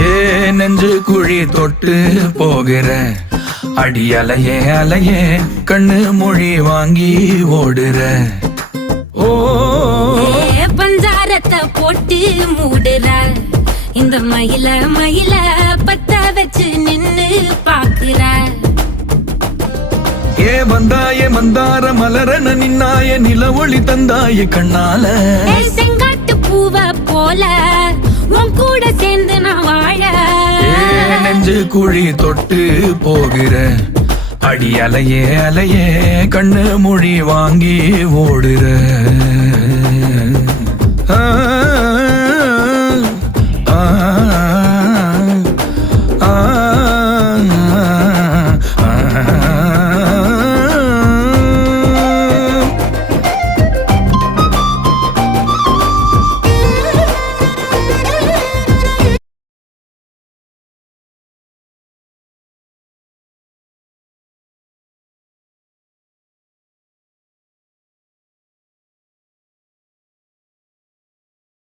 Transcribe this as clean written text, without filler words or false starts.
ஏ நெஞ்சு குழி தொட்டு போகிற அடி அலையே அலையே கண்ணு மொழி வாங்கி ஓடுற. ஓ பஞ்சாரத்தை போட்டு மூடுற இந்த மயில மயில பத்த வச்சு நின்னு பாக்குற. ஏ வந்தாய மந்தார மலரன நின்னாய நில ஒளி தந்தாய கண்ணால. செங்காட்டு பூவ போல உன் கூட சேர்ந்து நான் வாழ. நெஞ்சு குழி தொட்டு போகிற அடி அலையே அலையே கண்ணு மொழி வாங்கி ஓடுற. ஆ ஆ